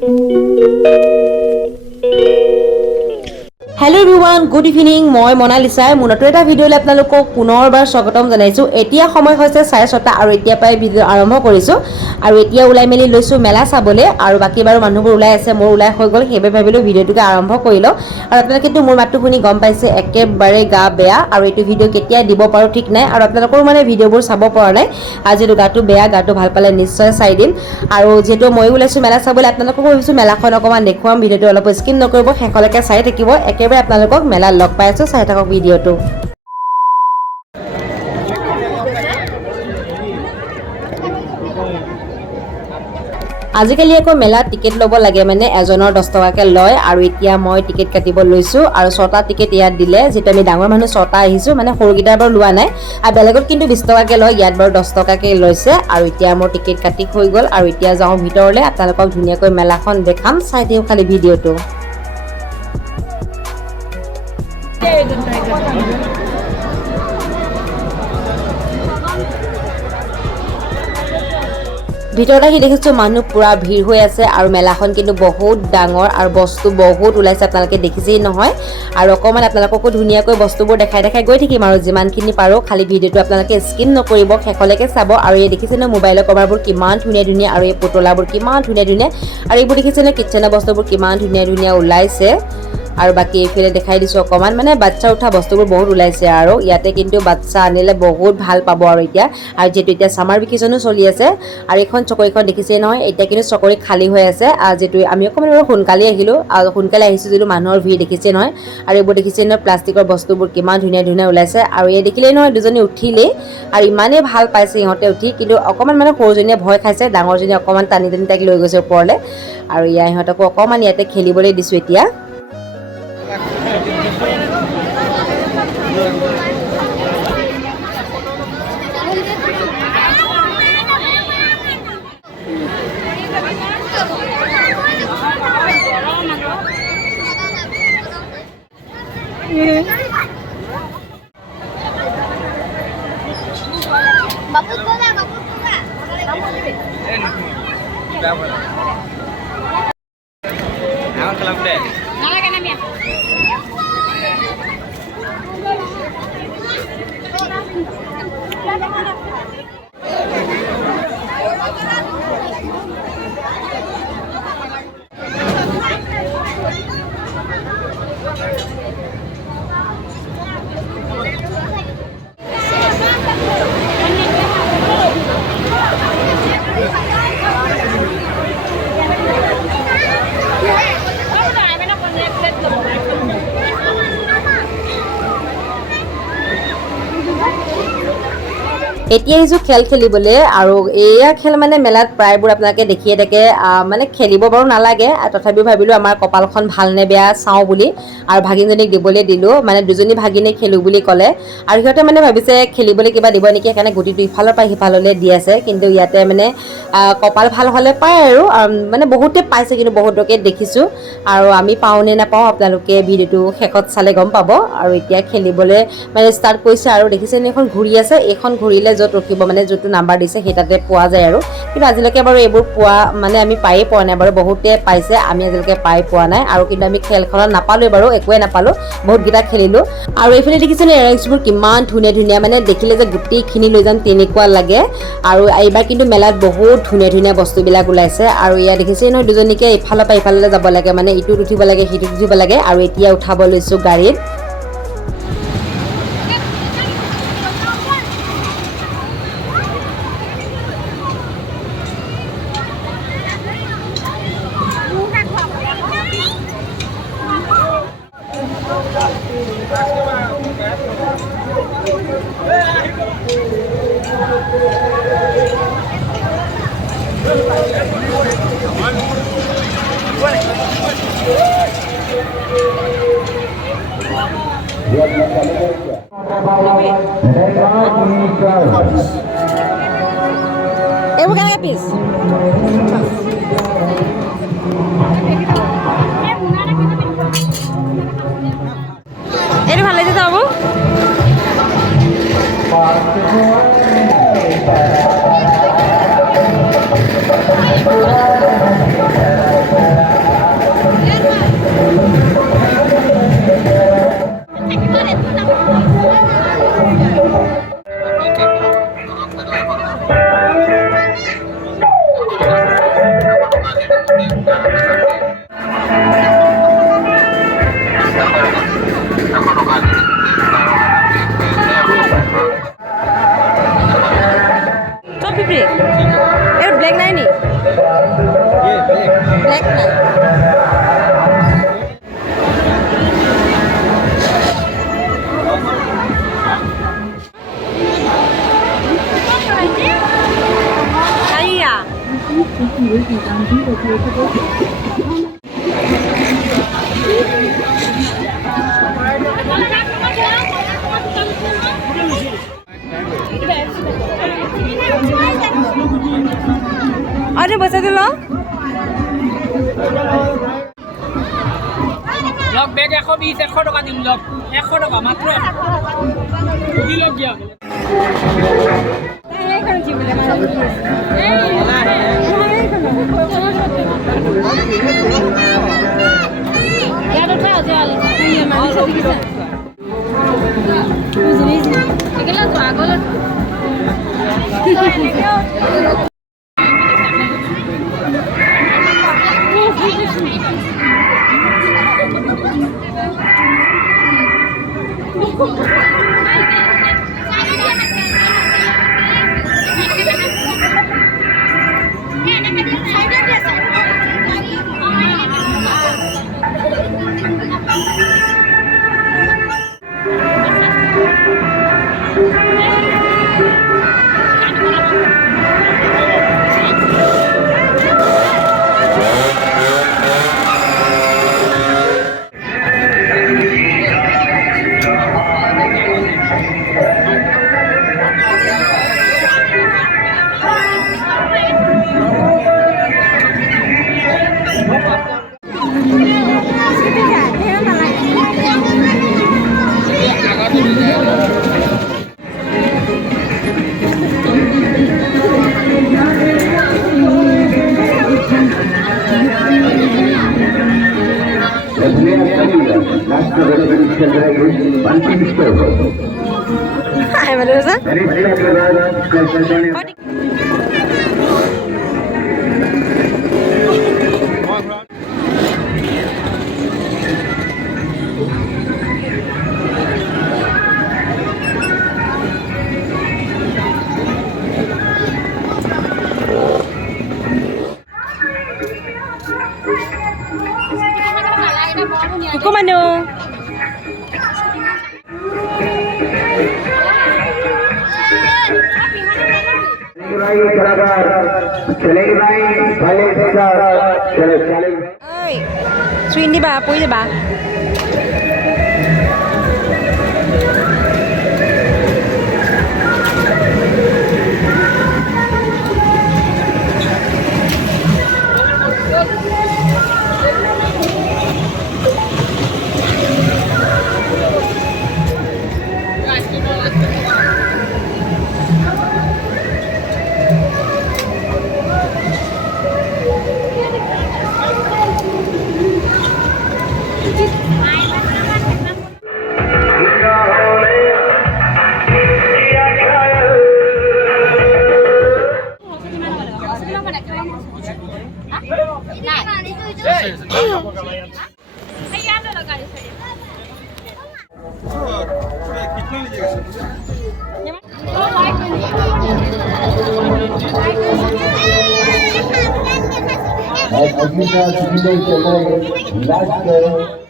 Música hello' everyone good evening মই মনালিছাই মোৰ নতুন এটা ভিডিঅ'লৈ আপোনালোকক পুনৰবাৰ স্বাগতম জনাইছোঁ। এতিয়া সময় হৈছে চাৰে ছটা আৰু এতিয়াৰ পৰাই ভিডিঅ' আৰম্ভ কৰিছোঁ। আৰু এতিয়া ওলাই মেলি লৈছোঁ মেলা চাবলৈ আৰু বাকী বাৰু মানুহবোৰ ওলাই আছে, মোৰ ওলাই হৈ গ'ল, সেইবাবে ভাবিলোঁ ভিডিঅ'টোকে আৰম্ভ কৰি লওঁ। আৰু আপোনালোকে কিন্তু মোৰ মাতটো শুনি গম পাইছে, একেবাৰে গা বেয়া আৰু এইটো ভিডিঅ' কেতিয়া দিব পাৰোঁ ঠিক নাই। আৰু আপোনালোকৰো মানে ভিডিঅ'বোৰ চাব পৰা নাই যিহেতু গাটো বেয়া, গাটো ভালো পালে নিশ্চয় চাই দিম। আৰু যিহেতু ময়ো ওলাইছোঁ মেলা চাবলৈ, আপোনালোককো ভাবিছোঁ মেলাখন অকণমান দেখুৱাম, ভিডিঅ'টো অলপ স্কিন নকৰিব, শেষলৈকে চাই থাকিব। একেবাৰে আপোনালোকক মেলাত লগ পাই আছোঁ। চাই থাকক ভিডিঅ'টো। আজিকালি আকৌ মেলাত টিকেট ল'ব লাগে মানে এজনৰ দহ টকাকৈ লয় আৰু এতিয়া মই টিকেট কাটিব লৈছোঁ আৰু ছটা টিকেট ইয়াত দিলে যিহেতু আমি ডাঙৰ মানুহ ছটা আহিছোঁ মানে সৰুকেইটাৰ বাৰু লোৱা নাই। আৰু বেলেগত কিন্তু বিছ টকাকৈ লয় ইয়াত বাৰু দহ টকাকৈ লৈছে আৰু এতিয়া মোৰ টিকেট কাটি হৈ গ'ল আৰু এতিয়া যাওঁ ভিতৰলৈ আপোনালোকক ধুনীয়াকৈ মেলাখন দেখাম চাই দিওঁ খালি ভিডিঅ'টো। ভিতৰত আহি দেখিছোঁ মানুহ পূৰা ভিৰ হৈ আছে আৰু মেলাখন কিন্তু বহুত ডাঙৰ আৰু বস্তু বহুত ওলাইছে, আপোনালোকে দেখিছেই নহয়। আৰু অকণমান আপোনালোককো ধুনীয়াকৈ বস্তুবোৰ দেখাই দেখাই গৈ থাকিম আৰু যিমানখিনি পাৰোঁ, খালি ভিডিঅ'টো আপোনালোকে স্কিন নকৰিব, শেষলৈকে চাব আৰু এই দেখিছে ন মোবাইলৰ কভাৰবোৰ কিমান ধুনীয়া ধুনীয়া আৰু এই পুতলাবোৰ কিমান ধুনীয়া ধুনীয়া। আৰু এইবোৰ দেখিছে ন কিটচেনৰ বস্তুবোৰ কিমান ধুনীয়া ধুনীয়া ওলাইছে। আৰু বাকী এইফালে দেখাই দিছোঁ অকণমান মানে বাচ্ছা উঠা বস্তুবোৰ বহুত ওলাইছে আৰু ইয়াতে কিন্তু বাচ্ছা আনিলে বহুত ভালো পাব আৰু এতিয়া। আৰু যিহেতু এতিয়া ছামাৰ ভেকেশ্যনো চলি আছে, আৰু এইখন চকৰিখন দেখিছেই নহয়, এতিয়া কিন্তু চকৰি খালী হৈ আছে যিহেতু আমি অকণমান বাৰু সোনকালে আহিলোঁ, আৰু সোনকালে আহিছোঁ যিটো মানুহৰ ভিৰ দেখিছেই নহয়, আৰু এইবোৰ দেখিছেই নহয়, প্লাষ্টিকৰ বস্তুবোৰ কিমান ধুনীয়া ধুনীয়া ওলাইছে, আৰু এই দেখিলেই নহয় দুজনী উঠিলেই, আৰু ইমানেই ভালো পাইছে সিহঁতে উঠি, কিন্তু অকণমান মানে সৰুজনীয়ে ভয় খাইছে, ডাঙৰজনীয়ে অকণমান টানি টানি তাইক লৈ গৈছে ওপৰলৈ, আৰু ইয়াৰ সিহঁতকো অকণমান ইয়াতে খেলিবলৈ দিছোঁ এতিয়া। এতিয়া আহিছোঁ খেল খেলিবলৈ আৰু এয়া খেল মানে মেলাত প্ৰায়বোৰ আপোনালোকে দেখিয়ে থাকে মানে খেলিব বাৰু নালাগে তথাপিও ভাবিলোঁ আমাৰ কপালখন ভালো নে বেয়া চাওঁ বুলি। আৰু ভাগিনজনীক দিবলৈ দিলোঁ মানে দুজনী ভাগিনে খেলোঁ বুলি ক'লে। আৰু সিহঁতে মানে ভাবিছে খেলিবলৈ কিবা দিব নেকি, সেইকাৰণে গুটিটো ইফালৰ পৰা সিফাললৈ দি আছে। কিন্তু ইয়াতে মানে কপাল ভালো হ'লে পায় আৰু মানে বহুতে পাইছে, কিন্তু বহুতকে দেখিছোঁ। আৰু আমি পাওঁ নে নাপাওঁ আপোনালোকে ভিডিঅ'টো শেষত চালে গম পাব। আৰু এতিয়া খেলিবলৈ মানে ষ্টাৰ্ট কৰিছে আৰু দেখিছে এখন ঘূৰি আছে, এইখন ঘূৰিলে য'ত ৰখিব মানে যোনটো নাম্বাৰ দিছে সেই তাতে পোৱা যায় আৰু। কিন্তু আজিলৈকে বাৰু এইবোৰ পোৱা মানে আমি পায়েই পোৱা নাই বাৰু, বহুতে পাইছে, আমি আজিলৈকে পাই পোৱা নাই। আৰু কিন্তু আমি খেলখনত নাপালোৱে বাৰু, একোৱে নাপালোঁ, বহুতকেইটা খেলিলোঁ। আৰু এইফালে দেখিছেনে, এৰেঞ্জবোৰ কিমান ধুনীয়া ধুনীয়া মানে দেখিলে যে গোটেইখিনি লৈ যাম তেনেকুৱা লাগে। আৰু এইবাৰ কিন্তু মেলাত বহুত ধুনীয়া ধুনীয়া বস্তুবিলাক ওলাইছে। আৰু ইয়াত দেখিছেই নহয়, দুজনীকে ইফালৰ পৰা ইফাললৈ যাব লাগে মানে ইটোত উঠিব লাগে, সিটোত উঠিব লাগে, আৰু এতিয়া উঠাব লৈছোঁ গাড়ীত। এইবোৰ কেনেকৈ পিচ এইটো ভালো লাগিছে বাবু Gracias. নাই চাৰিয়া আৰু পইচাটো ল লগ বেগ এশ বিশ এশ টকা দিম লগ এশ টকা মাত্ৰ দি লগ দিয়া ইয়াত I'm a loser. Ay, so hindi ba? Apoy, di ba? और अभी का सुविधा चले लास्ट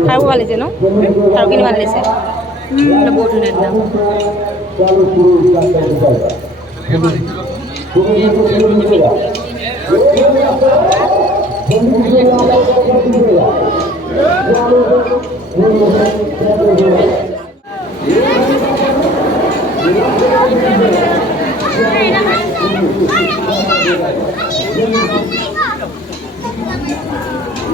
ঠাকুর ভালো যেন? ঠাকুর ভালো লেগেছে বোটনের দাম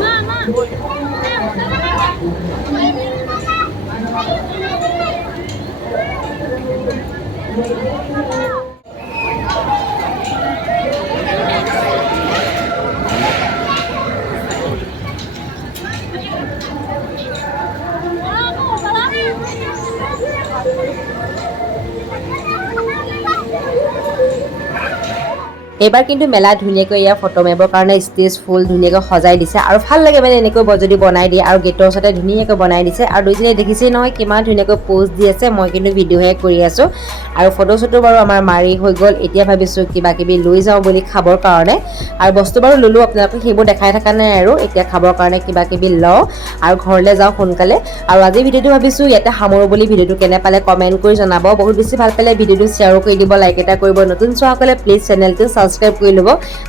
Mama! Música এইবাৰ কিন্তু মেলা ধুনীয়াকৈ ইয়াৰ ফটো মাৰিবৰ কাৰণে ষ্টেজ ফুল ধুনীয়াকৈ সজাই দিছে আৰু ভাল লাগে মানে এনেকৈ যদি বনাই দিয়ে আৰু গেটৰ ওচৰতে ধুনীয়াকৈ বনাই দিছে আৰু দুইজনে দেখিছেই নহয় কিমান ধুনীয়াকৈ প'জ দি আছে মই কিন্তু ভিডিঅ'হে কৰি আছোঁ। আৰু ফটো চটো বাৰু আমাৰ মাৰি হৈ গ'ল এতিয়া ভাবিছোঁ কিবা কিবি লৈ যাওঁ বুলি খাবৰ কাৰণে। আৰু বস্তু বাৰু ল'লোঁ আপোনালোকে সেইবোৰ দেখাই থকা নাই আৰু এতিয়া খাবৰ কাৰণে কিবা কিবি লওঁ আৰু ঘৰলৈ যাওঁ সোনকালে। আৰু আজি ভিডিঅ'টো ভাবিছোঁ ইয়াতে সামৰোঁ বুলি ভিডিঅ'টো কেনে পালে কমেণ্ট কৰি জনাব। বহুত বেছি ভাল পালে ভিডিঅ'টো শ্বেয়াৰো কৰি দিব লাইক এটা কৰিব নতুন চোৱাসকলে প্লিজ চেনেলটো ছাবস্ক্ৰাইব কৰি ল'ব।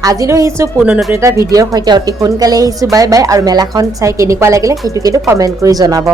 আজিলৈ আহিছোঁ পুনৰ নতুন এটা ভিডিঅ'ৰ সৈতে অতি সোনকালে আহিছোঁ। Bye bye. আৰু মেলাখন চাই কেনেকুৱা লাগিলে সেইটো কিন্তু কমেণ্ট কৰি জনাব।